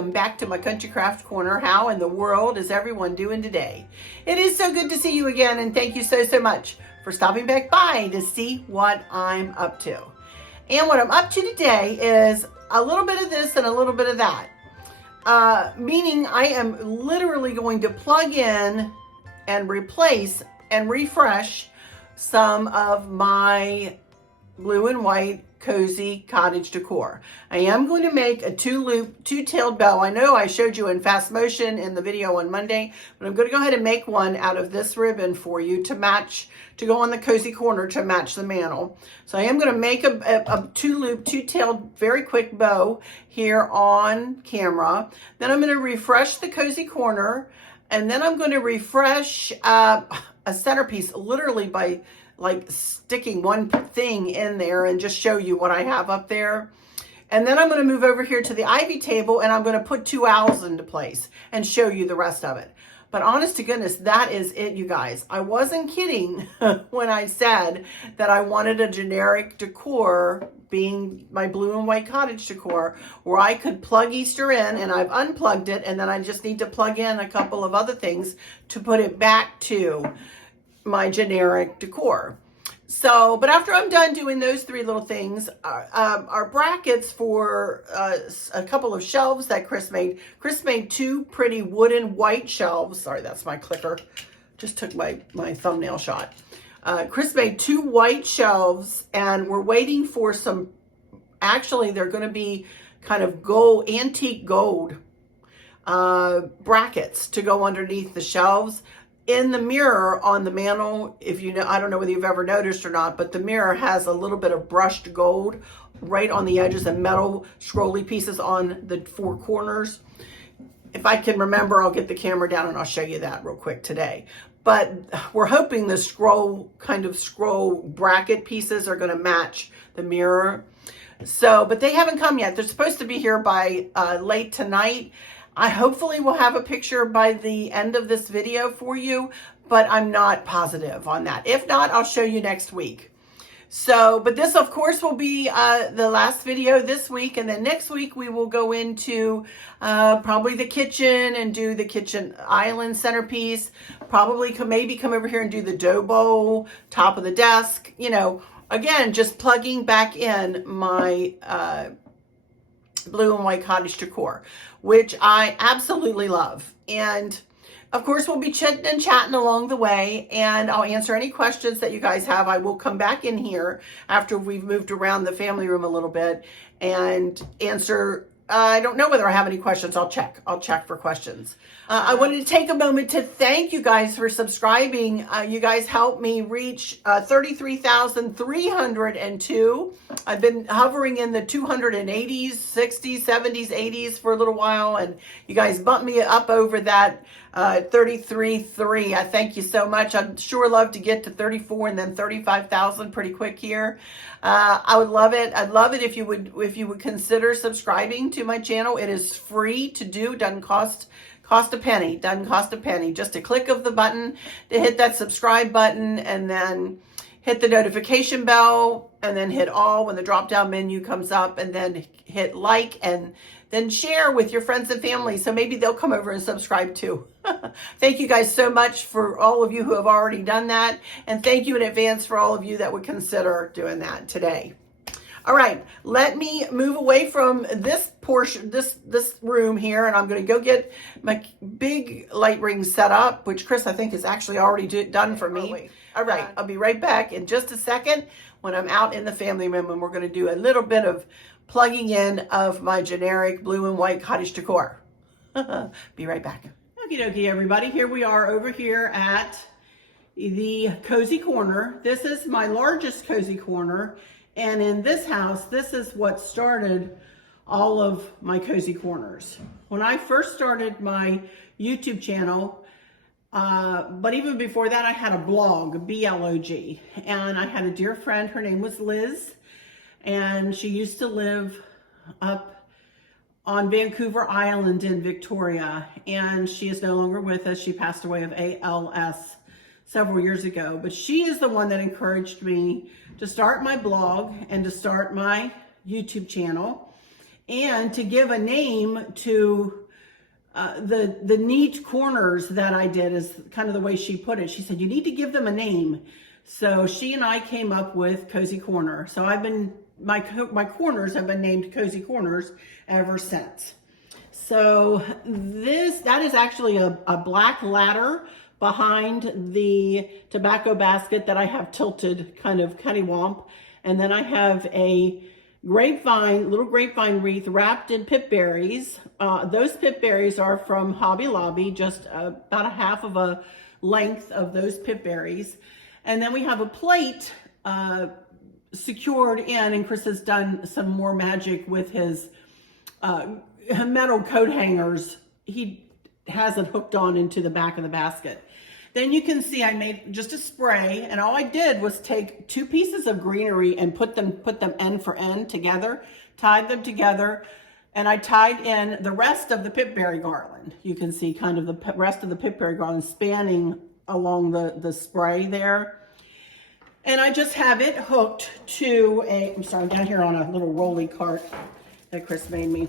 welcome back to my Country Craft Corner. How in the world is everyone doing today? It is so good to see you again, and thank you so much for stopping back by to see what I'm up to. And what I'm up to today is a little bit of this and a little bit of that. Meaning I am literally going to plug in and replace and refresh some of my blue and white cozy cottage decor. I am going to make a two-tailed bow. I know I showed you in fast motion in the video on Monday, but I'm going to go ahead and make one out of this ribbon for you to match, to go on the cozy corner to match the mantle. So I am going to make a two-tailed, very quick bow here on camera. Then I'm going to refresh the cozy corner, and then I'm going to refresh a centerpiece literally by like sticking one thing in there and just show you what I have up there. And then I'm going to move over here to the ivy table and I'm going to put two owls into place and show you the rest of it. But honest to goodness, that is it, you guys. I wasn't kidding when I said that I wanted a generic decor, being my blue and white cottage decor, where I could plug Easter in, and I've unplugged it, and then I just need to plug in a couple of other things to put it back to my generic decor. So, but after I'm done doing those three little things, our brackets for a couple of shelves that Chris made. Chris made two pretty wooden white shelves. Sorry, that's my clicker. Just took my thumbnail shot. Chris made two white shelves, and we're waiting for some, actually they're going to be kind of gold, antique gold brackets to go underneath the shelves. In the mirror on the mantle, if you know, I don't know whether you've ever noticed or not, but the mirror has a little bit of brushed gold right on the edges and metal scrolly pieces on the four corners. If I can remember, I'll get the camera down and I'll show you that real quick today. But we're hoping the scroll bracket pieces are going to match the mirror. So, but they haven't come yet. They're supposed to be here by late tonight. I hopefully will have a picture by the end of this video for you, but I'm not positive on that. If not, I'll show you next week. So, but this of course will be the last video this week, and then next week we will go into probably the kitchen and do the kitchen island centerpiece. Probably maybe come over here and do the dough bowl, top of the desk. You know, again, just plugging back in my blue and white cottage decor, which I absolutely love. And of course, we'll be chitting and chatting along the way, and I'll answer any questions that you guys have. I will come back in here after we've moved around the family room a little bit and answer. I don't know whether I have any questions. I'll check for questions. I wanted to take a moment to thank you guys for subscribing. You guys helped me reach 33,302. I've been hovering in the 280s, 60s, 70s, 80s for a little while, and you guys bumped me up over that 33,300. I thank you so much. I'd sure love to get to 34 and then 35,000 pretty quick here. I would love it. I'd love it if you would consider subscribing to my channel. It is free to do. Doesn't cost a penny. Doesn't cost a penny. Just a click of the button to hit that subscribe button, and then hit the notification bell, and then hit all when the drop down menu comes up, and then hit like, and then share with your friends and family, so maybe they'll come over and subscribe too. Thank you guys so much for all of you who have already done that, and thank you in advance for all of you that would consider doing that today. All right, let me move away from this portion, this room here, and I'm going to go get my big light ring set up, which Chris, I think, is actually already done for me. All right, I'll be right back in just a second when I'm out in the family room, and we're going to do a little bit of plugging in of my generic blue and white cottage decor. Be right back. Okie dokie, everybody. Here we are over here at the cozy corner. This is my largest cozy corner. And in this house, this is what started all of my cozy corners. When I first started my YouTube channel, but even before that, I had a blog, B-L-O-G. And I had a dear friend, her name was Liz. And she used to live up on Vancouver Island in Victoria. And she is no longer with us. She passed away of ALS several years ago, but she is the one that encouraged me to start my blog and to start my YouTube channel. and to give a name to the neat corners that I did, is kind of the way she put it. She said, you need to give them a name. So she and I came up with Cozy Corner. So I've been, my corners have been named Cozy Corners ever since. So that is actually a black ladder behind the tobacco basket that I have tilted kind of catty-womp. And then I have a little grapevine wreath wrapped in pip berries. Those pip berries are from Hobby Lobby, just about a half of a length of those pip berries. And then we have a plate secured in, and Chris has done some more magic with his metal coat hangers. He has it hooked on into the back of the basket. Then you can see I made just a spray, and all I did was take 2 pieces of greenery and put them end for end together, tied them together, and I tied in the rest of the pip berry garland. You can see kind of the rest of the pip berry garland spanning along the spray there. And I just have it hooked to I'm down here on a little rolly cart that Chris made me,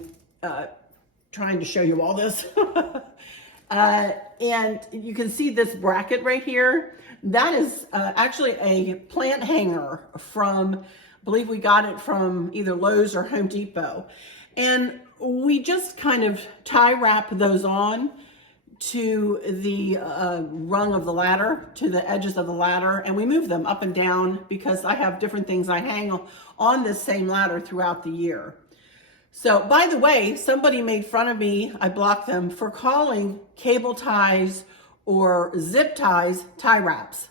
trying to show you all this. And you can see this bracket right here. That is actually a plant hanger from, I believe we got it from either Lowe's or Home Depot. And we just kind of tie wrap those on to the rung of the ladder, to the edges of the ladder, and we move them up and down because I have different things I hang on this same ladder throughout the year. So, by the way, somebody made fun of me, I blocked them, for calling cable ties or zip ties tie wraps.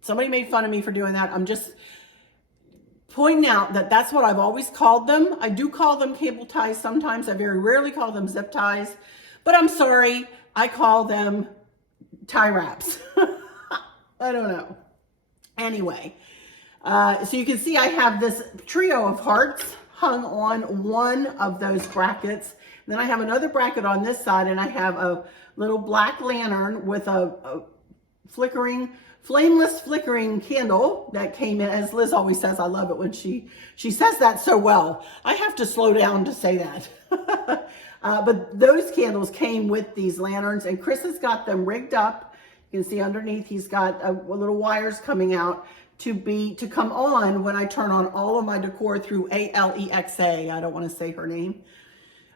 Somebody made fun of me for doing that. I'm just pointing out that that's what I've always called them. I do call them cable ties sometimes. I very rarely call them zip ties, but I'm sorry, I call them tie wraps. I don't know. Anyway, so you can see I have this trio of hearts hung on one of those brackets. And then I have another bracket on this side, and I have a little black lantern with a flameless flickering candle that came in. As Liz always says, I love it when she says that so well. I have to slow down to say that. But those candles came with these lanterns, and Chris has got them rigged up. You can see underneath he's got little wires coming out to come on when I turn on all of my decor through Alexa. I don't want to say her name.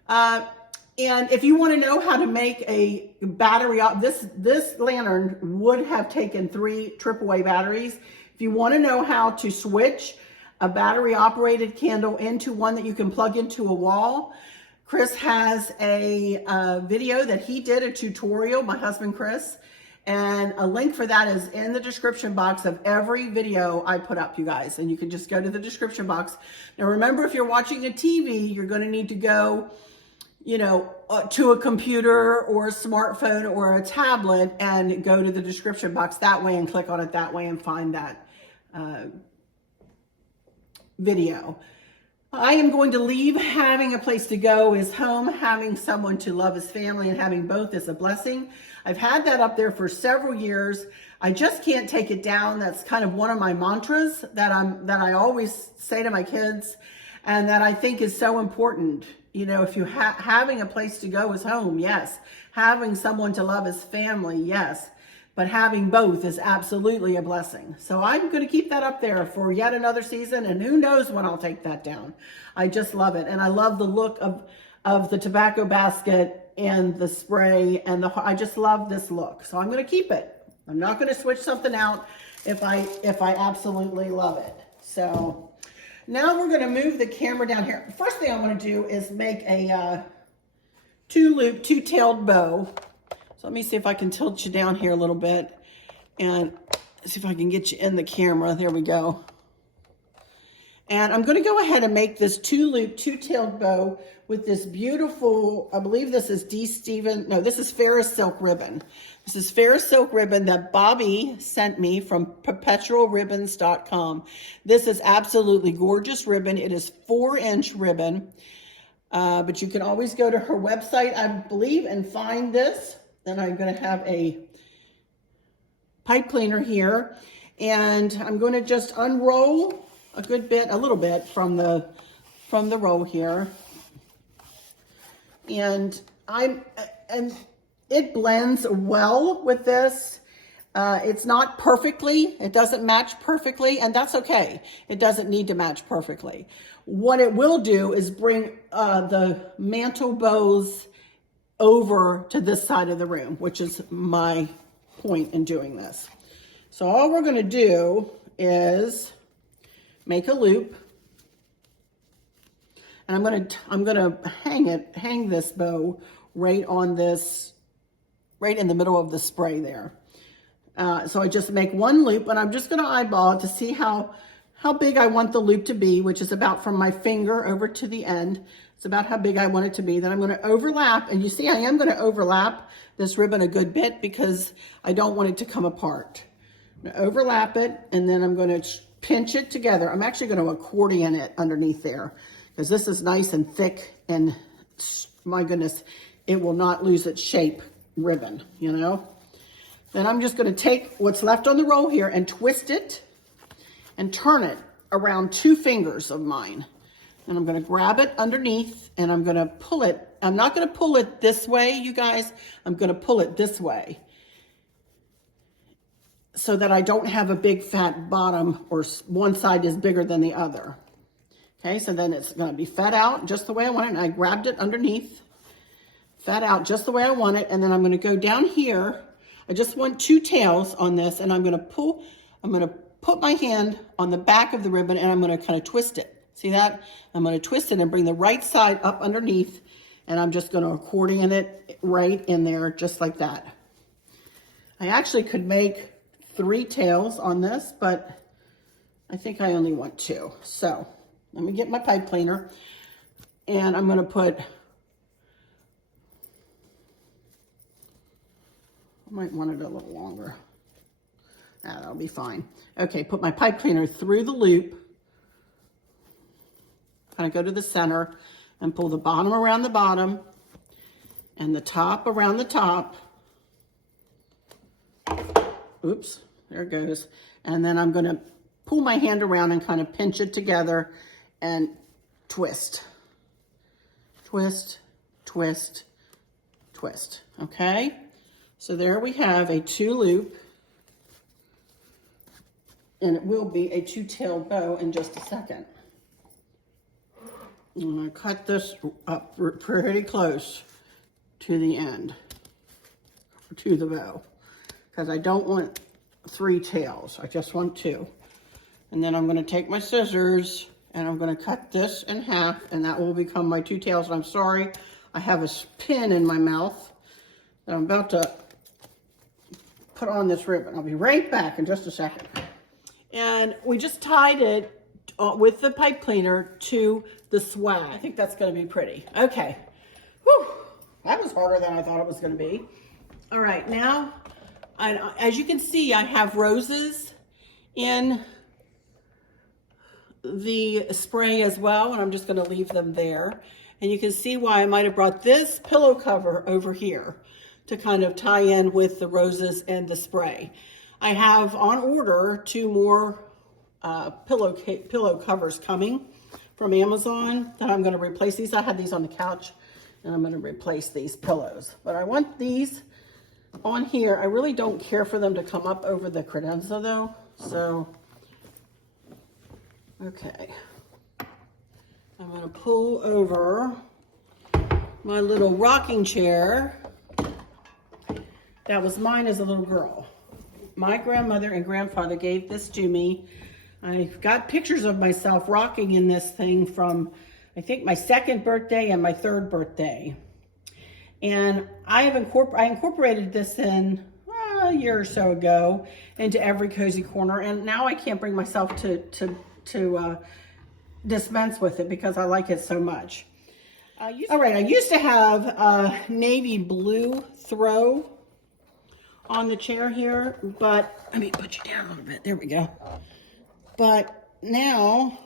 And if you want to know how to make a battery, this lantern would have taken 3 AAA batteries. If you want to know how to switch a battery operated candle into one that you can plug into a wall, Chris has a video that he did, a tutorial, my husband Chris, and a link for that is in the description box of every video I put up, you guys. And you can just go to the description box. Now remember, if you're watching a TV, you're going to need to go, to a computer or a smartphone or a tablet and go to the description box that way and click on it that way and find that video. I am going to leave. Having a place to go is home. Having someone to love is family, and having both is a blessing. I've had that up there for several years. I just can't take it down. That's kind of one of my mantras that I always say to my kids, and that I think is so important. If you having a place to go is home, yes. Having someone to love is family, yes. But having both is absolutely a blessing. So I'm going to keep that up there for yet another season, and who knows when I'll take that down. I just love it, and I love the look of the tobacco basket and the spray, and I just love this look. So I'm going to keep it. I'm not going to switch something out if I absolutely love it. So now we're going to move the camera down here. First thing I want to do is make a two-tailed bow. So let me see if I can tilt you down here a little bit and see if I can get you in the camera. There we go. And I'm going to go ahead and make this two-tailed bow with this beautiful, I believe this is this is Ferris silk ribbon. This is Ferris silk ribbon that Bobby sent me from perpetualribbons.com. This is absolutely gorgeous ribbon. It is 4-inch ribbon, but you can always go to her website, I believe, and find this. Then I'm going to have a pipe cleaner here, and I'm going to just unroll a little bit from the roll here. And it blends well with this. It's not perfectly, it doesn't match perfectly, and that's okay. It doesn't need to match perfectly. What it will do is bring the mantel bows over to this side of the room, which is my point in doing this. So all we're going to do is make a loop, and I'm going to hang this bow right on this, right in the middle of the spray there. So I just make one loop, and I'm just going to eyeball it to see how big I want the loop to be, which is about from my finger over to the end. It's about how big I want it to be. Then I'm going to overlap, and you see I am going to overlap this ribbon a good bit because I don't want it to come apart. I'm going to overlap it, and then I'm going to pinch it together. I'm actually going to accordion it underneath there because this is nice and thick, and my goodness, it will not lose its shape ribbon, you know. Then I'm just going to take what's left on the roll here and twist it and turn it around 2 fingers of mine. And I'm going to grab it underneath, and I'm going to pull it. I'm not going to pull it this way, you guys. I'm going to pull it this way so that I don't have a big fat bottom or one side is bigger than the other. Okay, so then it's going to be fed out just the way I want it. And I grabbed it underneath, fed out just the way I want it. And then I'm going to go down here. I just want 2 tails on this, and I'm going to put my hand on the back of the ribbon, and I'm going to kind of twist it. See that? I'm going to twist it and bring the right side up underneath, and I'm just going to accordion it right in there, just like that. I actually could make 3 tails on this, but I think I only want 2. So let me get my pipe cleaner, and I'm going to put, I might want it a little longer. That'll be fine. Okay, put my pipe cleaner through the loop, kind of go to the center and pull the bottom around the bottom and the top around the top. Oops, there it goes. And then I'm going to pull my hand around and kind of pinch it together and twist. Twist, twist, twist. Okay? So there we have a 2 loop, and it will be a 2-tailed bow in just a second. I'm going to cut this up pretty close to the end, to the bow, because I don't want 3 tails. I just want 2. And then I'm going to take my scissors, and I'm going to cut this in half, and that will become my 2 tails. And I'm sorry, I have a pin in my mouth that I'm about to put on this ribbon. I'll be right back in just a second. And we just tied it with the pipe cleaner to the swag. I think that's going to be pretty. Okay. Whew. That was harder than I thought it was going to be. All right. Now, as you can see, I have roses in the spray as well, and I'm just going to leave them there. And you can see why I might have brought this pillow cover over here to kind of tie in with the roses and the spray. I have on order 2 more pillow covers coming from Amazon that I'm going to replace these. I had these on the couch, and I'm going to replace these pillows. But I want these on here. I really don't care for them to come up over the credenza though. So, okay. I'm going to pull over my little rocking chair that was mine as a little girl. My grandmother and grandfather gave this to me. I've got pictures of myself rocking in this thing from, I think, my 2nd birthday and my 3rd birthday. And I incorporated this in a year or so ago into every cozy corner, and now I can't bring myself to dispense with it because I like it so much. All right, I used to have a navy blue throw on the chair here, but let me put you down a little bit. There we go. But now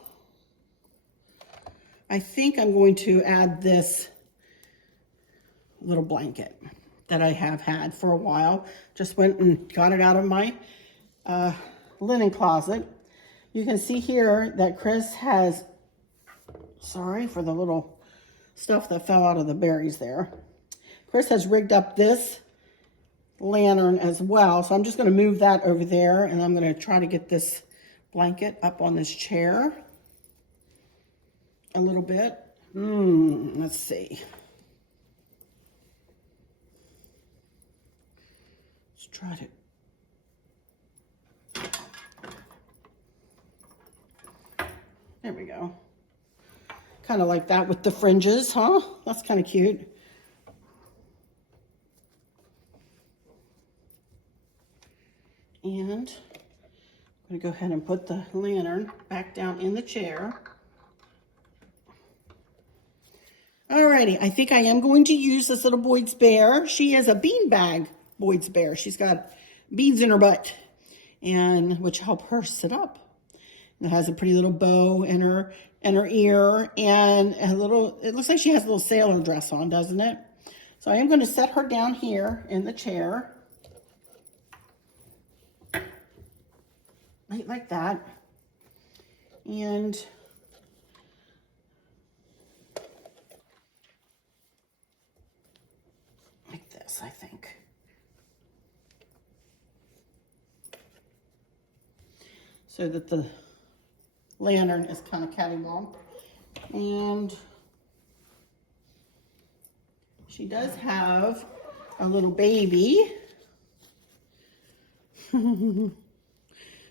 I think I'm going to add this little blanket that I have had for a while. Just went and got it out of my linen closet. You can see here that Chris has, sorry for the little stuff that fell out of the berries there. Chris has rigged up this lantern as well, so I'm just going to move that over there, and I'm going to try to get this blanket up on this chair a little bit. Let's see. Let's try to... There we go. Kind of like that with the fringes, huh? That's kind of cute. And I'm going to go ahead and put the lantern back down in the chair. Alrighty, I think I am going to use this little Boyd's Bear. She is a beanbag Boyd's Bear. She's got beads in her butt, and which help her sit up. It has a pretty little bow in her ear, and a little, it looks like she has a little sailor dress on, doesn't it? So I am going to set her down here in the chair. Right like that. And like this, I think. So that the lantern is kind of cattywamped. And she does have a little baby.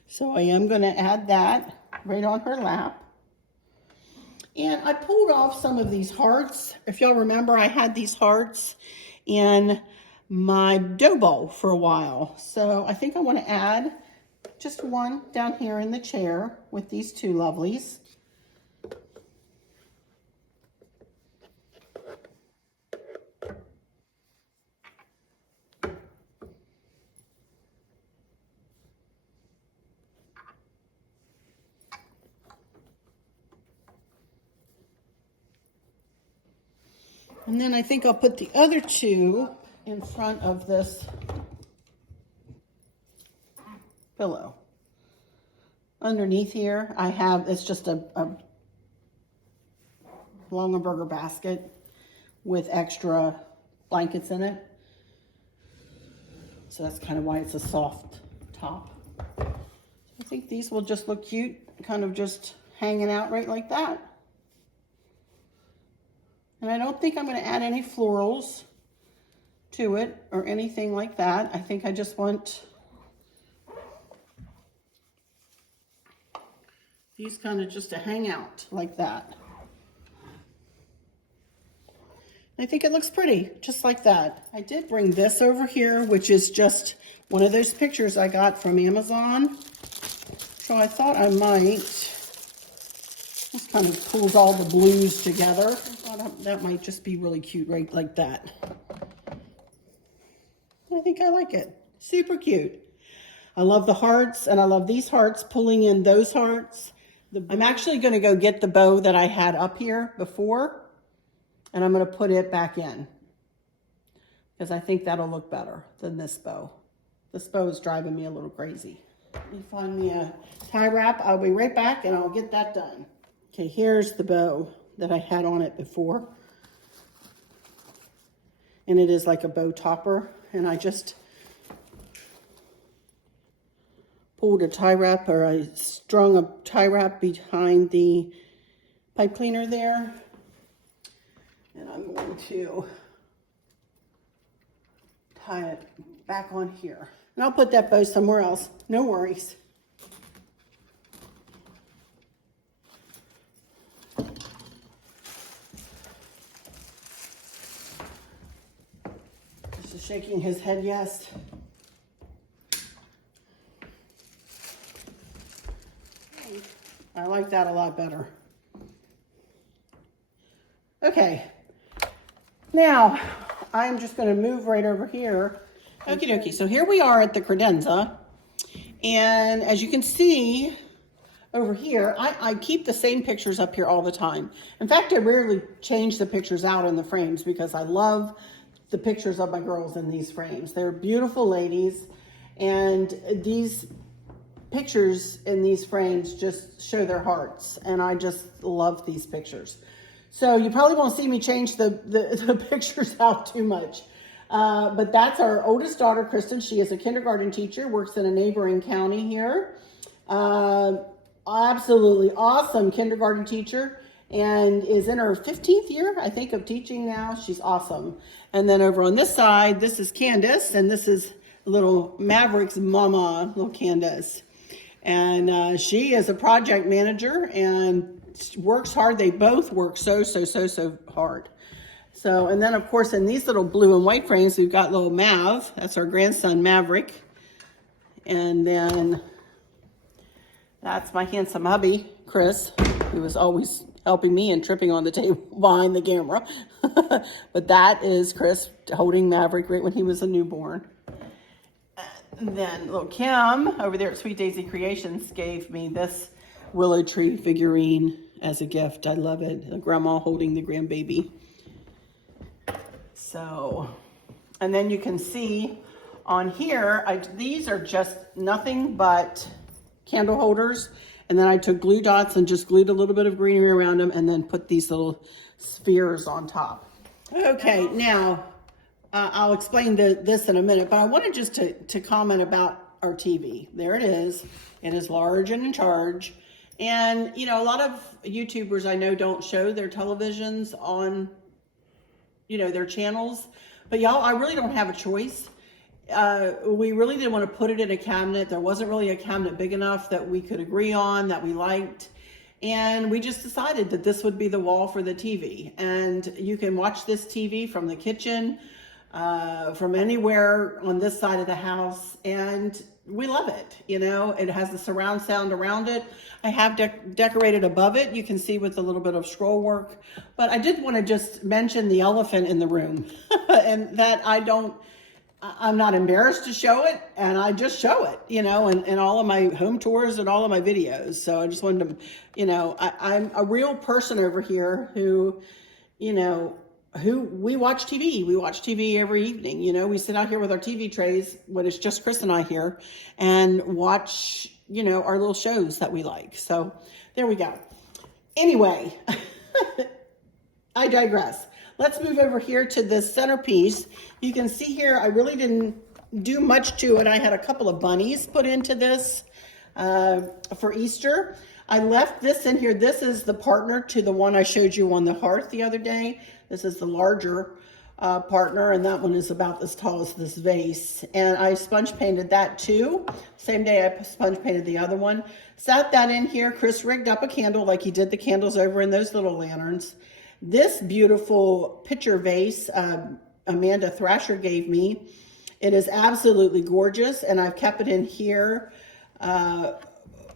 So I am going to add that right on her lap. And I pulled off some of these hearts. If y'all remember, I had these hearts in my dough bowl for a while. So I think I want to add just one down here in the chair with these two lovelies. And then I think I'll put the other two in front of this pillow. Underneath here, I have, it's just a Longaberger basket with extra blankets in it. So that's kind of why it's a soft top. I think these will just look cute, kind of just hanging out right like that. And I don't think I'm going to add any florals to it or anything like that. I think I just want these kind of just to hang out like that. I think it looks pretty, just like that. I did bring this over here, which is just one of those pictures I got from Amazon. So I thought I might... This kind of pulls all the blues together. I thought that might just be really cute right like that. I think I like it. Super cute. I love the hearts, and I love these hearts pulling in those hearts. I'm actually going to go get the bow that I had up here before, and I'm going to put it back in because I think that'll look better than this bow. This bow is driving me a little crazy. Let me find me a tie wrap. I'll be right back, and I'll get that done. Okay, here's the bow that I had on it before. And it is like a bow topper. And I just pulled a tie wrap, or I strung a tie wrap behind the pipe cleaner there. And I'm going to tie it back on here. And I'll put that bow somewhere else. No worries. Shaking his head yes. I like that a lot better. Okay, now I'm just going to move right over here. Okie dokie, so here we are at the credenza, and as you can see over here, I keep the same pictures up here all the time. In fact, I rarely change the pictures out in the frames because I love the pictures of my girls in these frames. They're beautiful ladies, and these pictures in these frames just show their hearts, and I just love these pictures. So you probably won't see me change the pictures out too much. But that's our oldest daughter, Kristen. She is a kindergarten teacher, works in a neighboring county here. Absolutely awesome kindergarten teacher, and is in her 15th year, I think, of teaching now. She's awesome. And then over on this side, this is Candace, and this is little Maverick's mama, little Candace. And she is a project manager and works hard. They both work so hard. So, and then of course in these little blue and white frames, we've got little Mav. That's our grandson, Maverick. And then that's my handsome hubby, Chris, who was always helping me and tripping on the table behind the camera. But that is Chris holding Maverick right when he was a newborn. And then little Kim over there at Sweet Daisy Creations gave me this willow tree figurine as a gift. I love it. The grandma holding the grandbaby. So, and then you can see on here, these are just nothing but candle holders. And then I took glue dots and just glued a little bit of greenery around them and then put these little spheres on top. Okay, now I'll explain this in a minute, but I wanted just to comment about our TV. There it is. It is large and in charge. And, you know, a lot of YouTubers I know don't show their televisions on, you know, their channels. But y'all, I really don't have a choice. We really didn't want to put it in a cabinet. There wasn't really a cabinet big enough that we could agree on, that we liked. And we just decided that this would be the wall for the TV. And you can watch this TV from the kitchen, from anywhere on this side of the house. And we love it. You know, it has the surround sound around it. I have decorated above it. You can see with a little bit of scroll work. But I did want to just mention the elephant in the room and that I'm not embarrassed to show it, and I just show it, you know, in all of my home tours and all of my videos. So I just wanted to, you know, I'm a real person over here who, you know, we watch TV. We watch TV every evening. You know, we sit out here with our TV trays when it's just Chris and I here and watch, you know, our little shows that we like. So there we go. Anyway, I digress. Let's move over here to the centerpiece. You can see here, I really didn't do much to it. I had a couple of bunnies put into this for Easter. I left this in here. This is the partner to the one I showed you on the hearth the other day. This is the larger partner, and that one is about as tall as this vase. And I sponge painted that too. Same day I sponge painted the other one. Sat that in here. Chris rigged up a candle like he did the candles over in those little lanterns. This beautiful picture vase, Amanda Thrasher gave me. It is absolutely gorgeous, and I've kept it in here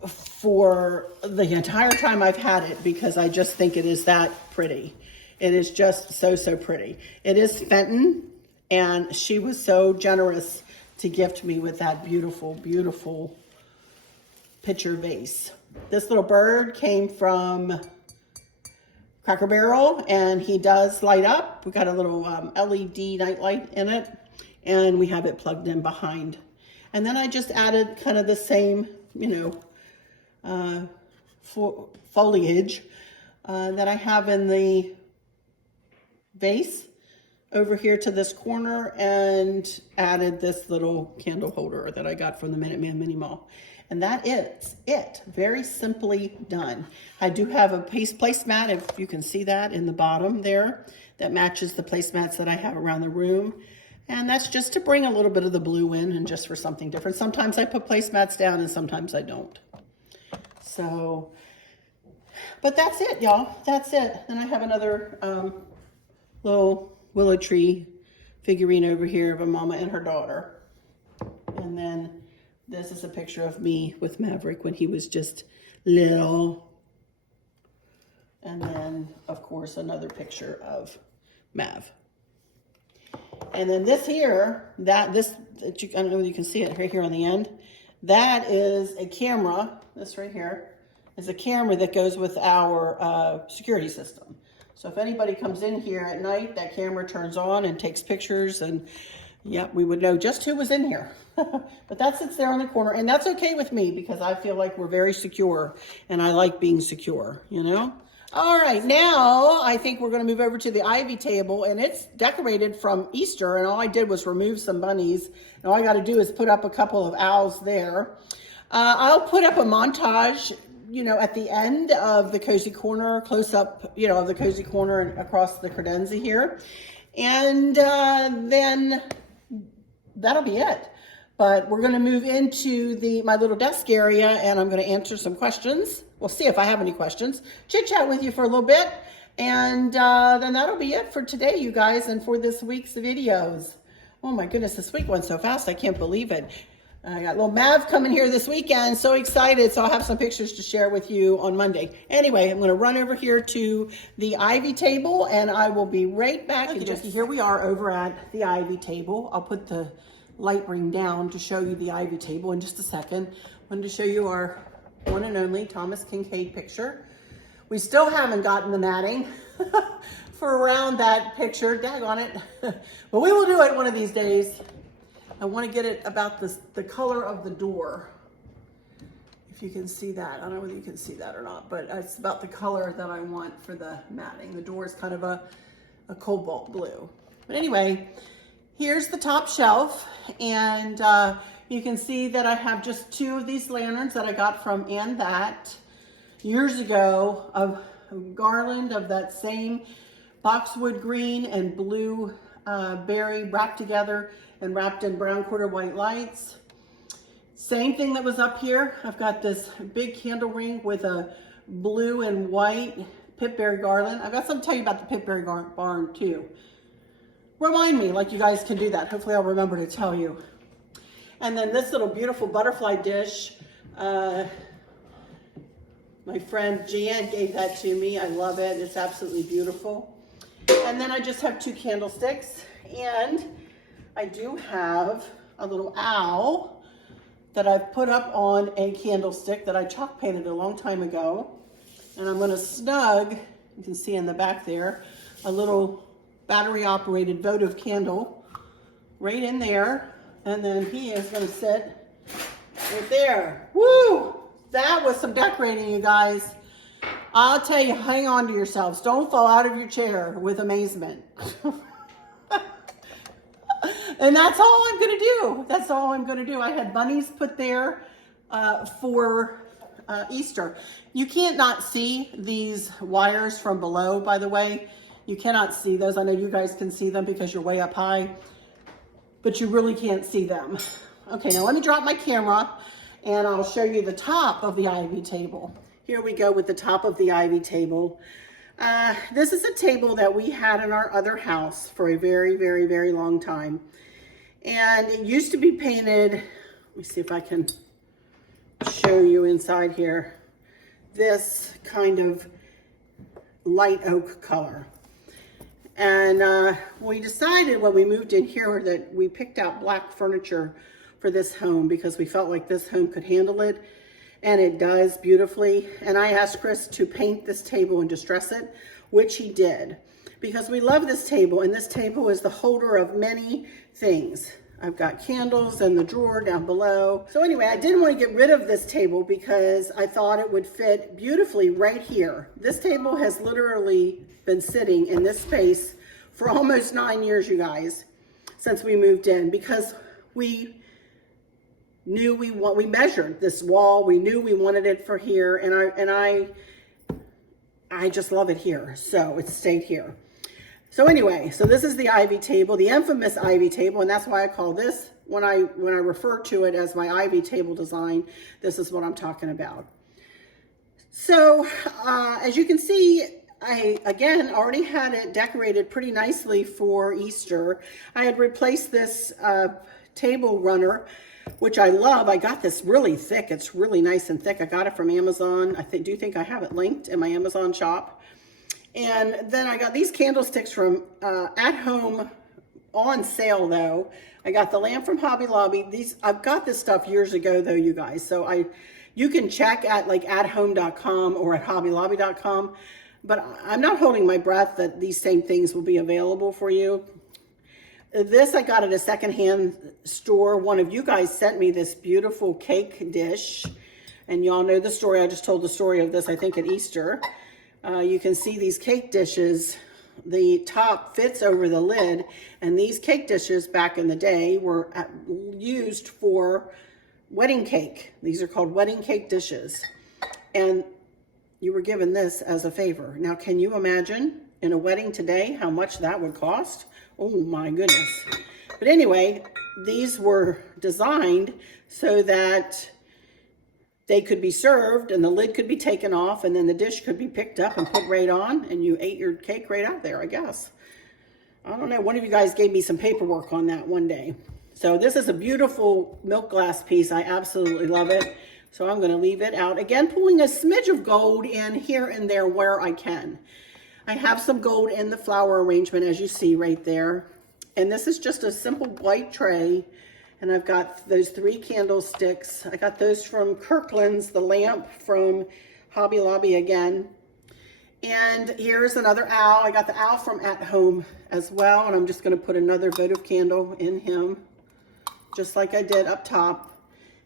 for the entire time I've had it because I just think it is that pretty. It is just so pretty. It is Fenton, and she was so generous to gift me with that beautiful picture vase. This little bird came from Cracker Barrel, and he does light up. We got a little LED night light in it, and we have it plugged in behind. And then I just added kind of the same, you know, foliage that I have in the vase over here to this corner, and added this little candle holder that I got from the Minuteman Mini Mall. And that is it. Very simply done. I do have a placemat, if you can see that in the bottom there, that matches the placemats that I have around the room. And that's just to bring a little bit of the blue in and just for something different. Sometimes I put placemats down and sometimes I don't. So, but that's it, y'all. That's it. Then I have another little willow tree figurine over here of a mama and her daughter. And then this is a picture of me with Maverick when he was just little. And then, of course, another picture of Mav. And then this here, I don't know if you can see it right here on the end. That is a camera. This right here is a camera that goes with our security system. So if anybody comes in here at night, that camera turns on and takes pictures, and yep, we would know just who was in here. But that sits there on the corner, and that's okay with me because I feel like we're very secure, and I like being secure, you know? All right, now I think we're going to move over to the ivy table, and it's decorated from Easter, and all I did was remove some bunnies, and all I got to do is put up a couple of owls there. I'll put up a montage, you know, at the end of the cozy corner, close up, you know, of the cozy corner and across the credenza here, and then that'll be it. But we're going to move into my little desk area, and I'm going to answer some questions. We'll see if I have any questions. Chit chat with you for a little bit, and then that'll be it for today, you guys, and for this week's videos. Oh my goodness, this week went so fast, I can't believe it. I got little Mav coming here this weekend, so excited. So I'll have some pictures to share with you on Monday. Anyway, I'm going to run over here to the ivy table, and I will be right back. Okay, Jackie, here we are over at the ivy table. I'll put the light ring down to show you the ivy table in just a second. I wanted to show you our one and only Thomas Kincaid picture. We still haven't gotten the matting for around that picture. Daggone it. But we will do it one of these days. I want to get it about the color of the door. If you can see that. I don't know whether you can see that or not, but it's about the color that I want for the matting. The door is kind of a cobalt blue. But anyway, here's the top shelf, and you can see that I have just 2 of these lanterns that I got from And That years ago, of garland of that same boxwood green and blue berry wrapped together and wrapped in brown quarter white lights. Same thing that was up here. I've got this big candle ring with a blue and white Pip Berry garland. I've got something to tell you about the Pip Berry Barn too. Remind me, like you guys can do that. Hopefully I'll remember to tell you. And then this little beautiful butterfly dish. My friend Jan gave that to me. I love it. It's absolutely beautiful. And then I just have 2 candlesticks. And I do have a little owl that I've put up on a candlestick that I chalk painted a long time ago. And I'm going to snug, you can see in the back there, a little battery operated votive candle right in there, and then he is going to sit right there. Woo! That was some decorating, you guys. I'll tell you, hang on to yourselves. Don't fall out of your chair with amazement. And that's all I'm going to do. That's all I'm going to do. I had bunnies put there for Easter. You can't not see these wires from below, by the way. You cannot see those. I know you guys can see them because you're way up high, but you really can't see them. Okay, now let me drop my camera and I'll show you the top of the ivy table. Here we go with the top of the ivy table. This is a table that we had in our other house for a very, very, very long time. And it used to be painted, let me see if I can show you inside here, this kind of light oak color. And we decided when we moved in here that we picked out black furniture for this home because we felt like this home could handle it, and it does beautifully. And I asked Chris to paint this table and distress it, which he did, because we love this table, and this table is the holder of many things. I've got candles in the drawer down below. So anyway, I didn't want to get rid of this table because I thought it would fit beautifully right here. This table has literally been sitting in this space for almost 9 years, you guys, since we moved in, because we knew we measured this wall. We knew we wanted it for here, and I just love it here. So it stayed here. So anyway, so this is the ivy table, the infamous ivy table, and that's why I call this, when I refer to it as my ivy table design, this is what I'm talking about. So as you can see, I, again, already had it decorated pretty nicely for Easter. I had replaced this table runner, which I love. I got this really thick. It's really nice and thick. I got it from Amazon. I do think I have it linked in my Amazon shop. And then I got these candlesticks from At Home on sale, though. I got the lamp from Hobby Lobby. I've got this stuff years ago, though, you guys. So you can check at like athome.com or at hobbylobby.com. But I'm not holding my breath that these same things will be available for you. This I got at a secondhand store. One of you guys sent me this beautiful cake dish. And y'all know the story. I just told the story of this, I think, at Easter. You can see these cake dishes. The top fits over the lid, and these cake dishes back in the day were used for wedding cake. These are called wedding cake dishes. And you were given this as a favor. Now, can you imagine in a wedding today how much that would cost? Oh my goodness. But anyway, these were designed so that they could be served and the lid could be taken off and then the dish could be picked up and put right on and you ate your cake right out there, I guess. I don't know. One of you guys gave me some paperwork on that one day. So this is a beautiful milk glass piece. I absolutely love it. So I'm going to leave it out. Again, pulling a smidge of gold in here and there where I can. I have some gold in the flower arrangement, as you see right there. And this is just a simple white tray. And I've got those 3 candlesticks. I got those from Kirkland's, the lamp from Hobby Lobby again. And here's another owl. I got the owl from At Home as well. And I'm just going to put another votive candle in him, just like I did up top.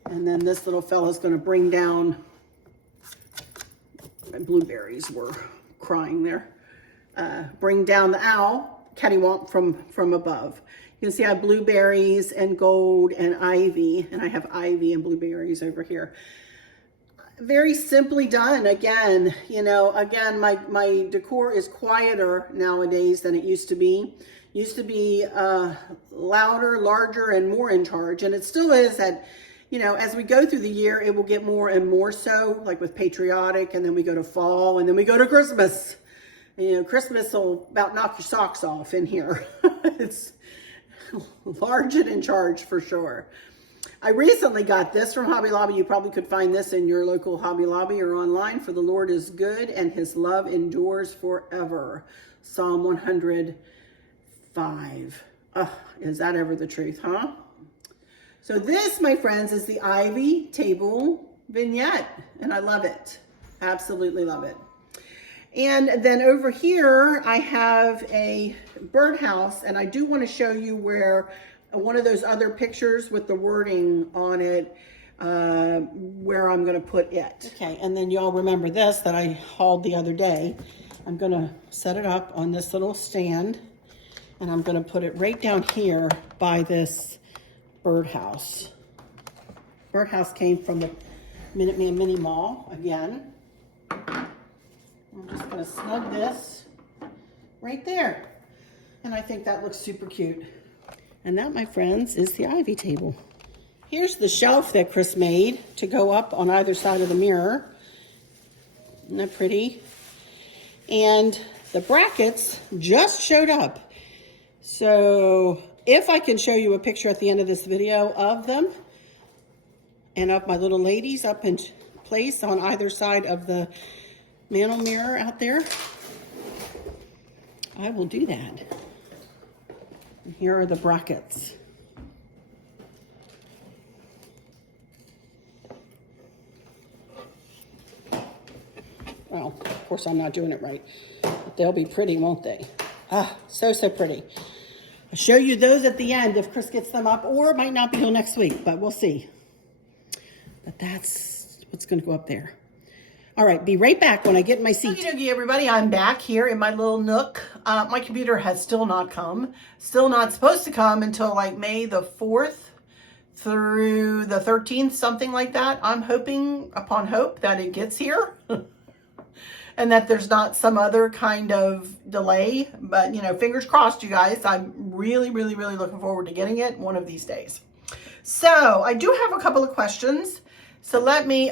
And then this little fella's going to bring down, my blueberries were crying there, bring down the owl, cattywomp from above. You can see I have blueberries and gold and ivy, and I have ivy and blueberries over here. Very simply done. Again, you know, again, my decor is quieter nowadays than it used to be. Used to be louder, larger, and more in charge, and it still is at, you know, as we go through the year, it will get more and more so, like with patriotic, and then we go to fall, and then we go to Christmas. And, you know, Christmas will about knock your socks off in here. It's large and in charge for sure. I recently got this from Hobby Lobby. You probably could find this in your local Hobby Lobby or online. For the Lord is good, and his love endures forever. Psalm 105. Is that ever the truth, huh? So this, my friends, is the Ivy Table vignette, and I love it. Absolutely love it. And then over here, I have a birdhouse, and I do want to show you where one of those other pictures with the wording on it, where I'm going to put it. Okay, and then y'all remember this that I hauled the other day. I'm going to set it up on this little stand, and I'm going to put it right down here by this birdhouse. Birdhouse came from the Minuteman Mini Mall again. I'm just going to snug this right there. And I think that looks super cute. And that, my friends, is the Ivy Table. Here's the shelf that Chris made to go up on either side of the mirror. Isn't that pretty? And the brackets just showed up. So if I can show you a picture at the end of this video of them and of my little ladies up in place on either side of the mantle mirror out there, I will do that. And here are the brackets. Well, of course I'm not doing it right, but they'll be pretty, won't they? Ah, so pretty. I'll show you those at the end if Chris gets them up, or it might not be till next week, but we'll see. But that's what's going to go up there. All right, be right back when I get in my seat. Okie everybody, I'm back here in my little nook. My computer has still not come. Still not supposed to come until like May the 4th through the 13th, something like that. I'm hoping upon hope that it gets here. And that there's not some other kind of delay. But, you know, fingers crossed, you guys. I'm really, really, really looking forward to getting it one of these days. So, I do have a couple of questions. So, let me,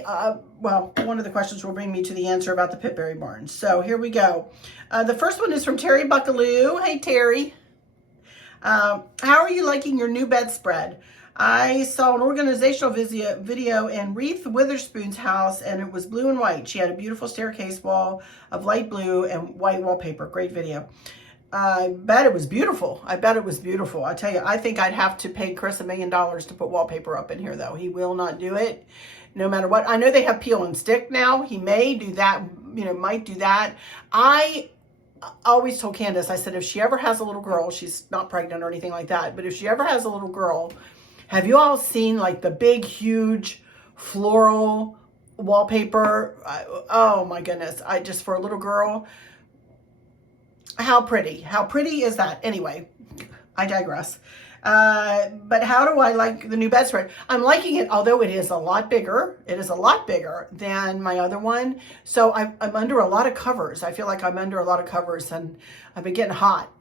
well, one of the questions will bring me to the answer about the Pip Berry Barn. So, here we go. The first one is from Terry Buckaloo. Hey, Terry. How are you liking your new bedspread? I saw an organizational video in Reeve Witherspoon's house, and it was blue and white. She had a beautiful staircase wall of light blue and white wallpaper. Great video. I bet it was beautiful. I bet it was beautiful. I tell you, I think I'd have to pay Chris $1 million to put wallpaper up in here, though. He will not do it, no matter what. I know they have peel and stick now. He may do that, you know, might do that. I always told Candace, I said, if she ever has a little girl, she's not pregnant or anything like that, but if she ever has a little girl, have you all seen like the big, huge floral wallpaper. Oh my goodness. I just, for a little girl, how pretty is that? Anyway, I digress. But how do I like the new bedspread? I'm liking it, although it is a lot bigger. It is a lot bigger than my other one. So I'm under a lot of covers. I feel like I'm under a lot of covers, and I've been getting hot.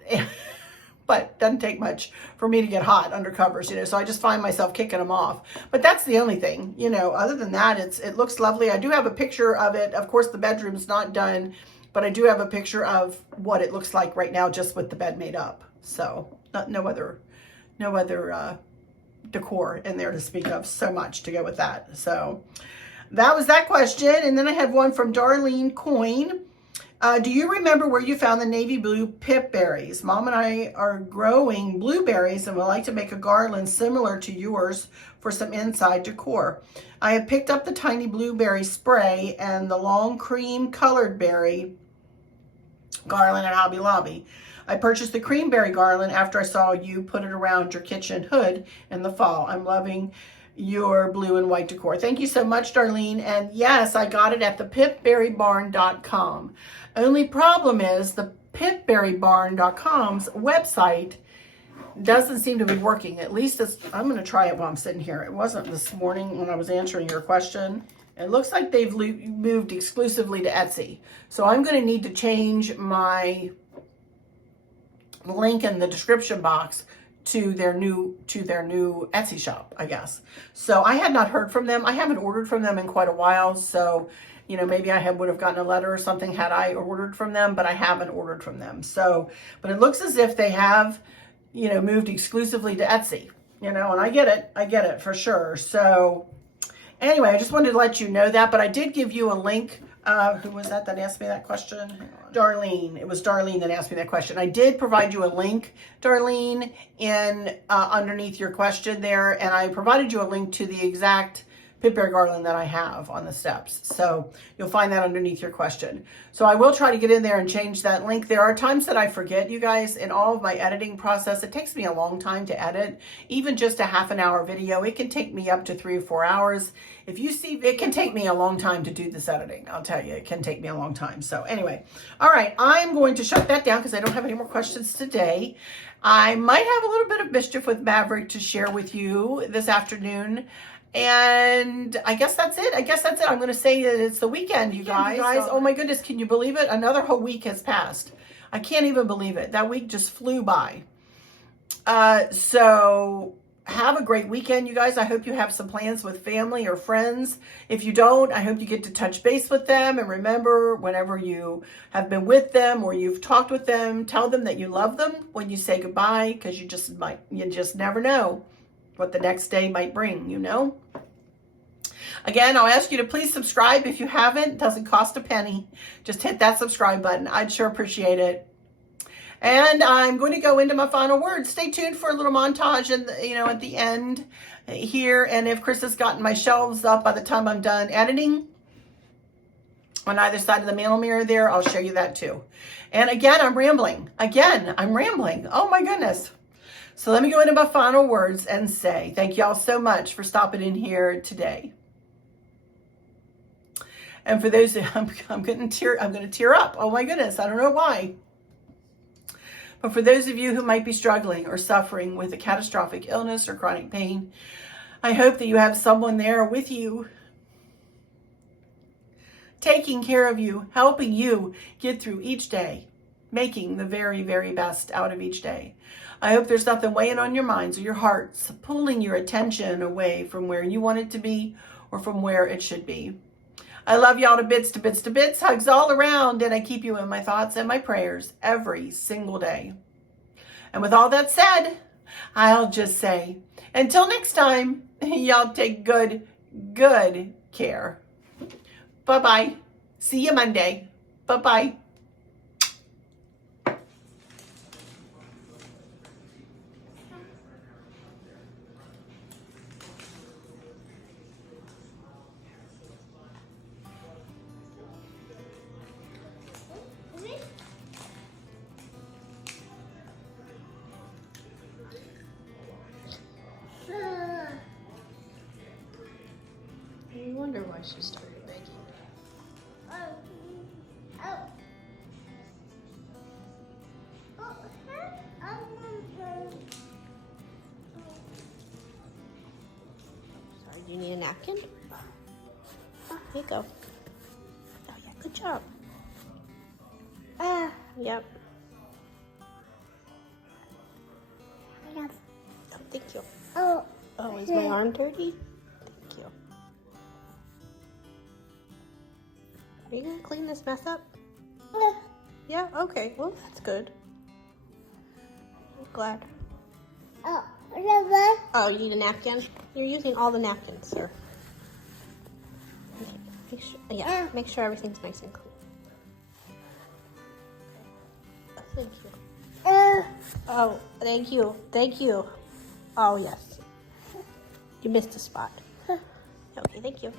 But it doesn't take much for me to get hot under covers, you know, so I just find myself kicking them off. But that's the only thing, you know. Other than that, it looks lovely. I do have a picture of it. Of course, the bedroom's not done, but I do have a picture of what it looks like right now, just with the bed made up. So no other decor in there to speak of, so much to go with that. So that was that question. And then I had one from Darlene Coyne. Do you remember where you found the navy blue pip berries? Mom and I are growing blueberries and would like to make a garland similar to yours for some inside decor. I have picked up the tiny blueberry spray and the long cream colored berry garland at Hobby Lobby. I purchased the cream berry garland after I saw you put it around your kitchen hood in the fall. I'm loving your blue and white decor. Thank you so much, Darlene. And yes, I got it at the pipberrybarn.com. Only problem is the pipberrybarn.com's website doesn't seem to be working. At least I'm going to try it while I'm sitting here. It wasn't this morning when I was answering your question. It looks like they've moved exclusively to Etsy. So I'm going to need to change my link in the description box to their new Etsy shop, I guess. So I had not heard from them. I haven't ordered from them in quite a while. So, you know, maybe I would have gotten a letter or something had I ordered from them, but I haven't ordered from them. So, but it looks as if they have, you know, moved exclusively to Etsy, you know, and I get it for sure. So anyway, I just wanted to let you know that, but I did give you a link. Who was that asked me that question? Darlene. It was Darlene that asked me that question. I did provide you a link, Darlene, in underneath your question there, and I provided you a link to the exact Pip Berry garland that I have on the steps. So you'll find that underneath your question. So I will try to get in there and change that link. There are times that I forget, you guys, in all of my editing process. It takes me a long time to edit. Even just a half an hour video, it can take me up to 3 or 4 hours. If you see, it can take me a long time to do this editing. I'll tell you, it can take me a long time. So anyway, all right, I'm going to shut that down because I don't have any more questions today. I might have a little bit of mischief with Maverick to share with you this afternoon. And I guess that's it. I'm going to say that it's the weekend, you guys. Oh my goodness, can you believe it? Another whole week has passed. I can't even believe it. That week just flew by. So have a great weekend, you guys. I hope you have some plans with family or friends. If you don't, I hope you get to touch base with them. And remember, whenever you have been with them or you've talked with them, tell them that you love them when you say goodbye, because you just never know what the next day might bring, you know. Again, I'll ask you to please subscribe if you haven't. It doesn't cost a penny. Just hit that subscribe button. I'd sure appreciate it. And I'm going to go into my final words. Stay tuned for a little montage and at the end here. And if Chris has gotten my shelves up by the time I'm done editing on either side of the mantel mirror there, I'll show you that too. And again, I'm rambling. Oh my goodness. So let me go into my final words and say thank y'all so much for stopping in here today. And for those, I'm going to tear up. Oh my goodness, I don't know why. But for those of you who might be struggling or suffering with a catastrophic illness or chronic pain, I hope that you have someone there with you, taking care of you, helping you get through each day, making the very, very best out of each day. I hope there's nothing weighing on your minds or your hearts, pulling your attention away from where you want it to be or from where it should be. I love y'all to bits, to bits, to bits. Hugs all around, and I keep you in my thoughts and my prayers every single day. And with all that said, I'll just say, until next time, y'all take good care. Bye-bye. See you Monday. Bye-bye. I wonder why she started. Sorry, do you need a napkin? Oh, here you go. Oh yeah, good job. Yep. Oh, thank you. Oh, is my arm dirty? Thank you. Are you gonna clean this mess up? Yeah, okay. Well, that's good. I'm glad. Oh, you need a napkin? You're using all the napkins, sir. Okay. Make sure everything's nice and clean. Oh, thank you. Oh, thank you. Thank you. Oh, yes. You missed a spot. Okay, thank you.